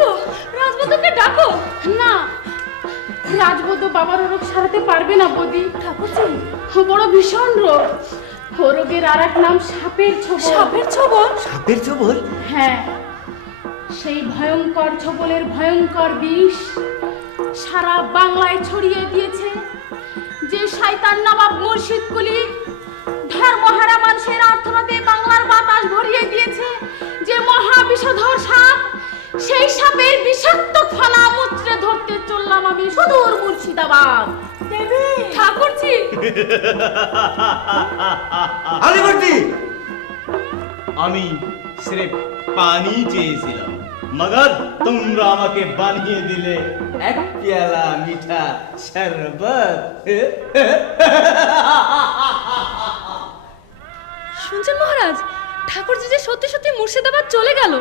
তো রাজবন্ধুকে ডাকো। না, রাজবন্ধু বাবার রোগ সারাতে পারবে না বৌদি। ঠাকুরজি, বড় ভীষণ রোগ। ও রোগের আর এক নাম সাপের ছোবল। সাপের ছোবল? সাপের ছোবল? হ্যাঁ, সেই ভয়ঙ্কর ছোবলের ভয়ঙ্কর বিষ সারা বাংলায় ছড়িয়ে দিয়েছে। যে শয়তান নবাব মুর্শিদ কুলি ধর্মহারা মানুষের আর্তনাদে বাংলার বাতাস ভরিয়ে দিয়েছে, যে মহা বিষধর সাপ, সেই সাপের বিষাক্ত ফলা মুচড়ে ধরতে চললাম আমি সুদূর মুর্শিদাবাদ। দেবী, ঠাকুরজি। আলিবর্দি, আমি সির্ফ পানি চেয়েছিলাম, মগর তোমরা আমাকে বানিয়ে দিলে এক পেয়ালা মিঠা শরবত। শুনছেন মহারাজ, ঠাকুরজি যে সত্যি সত্যি মুর্শিদাবাদ চলে গেল।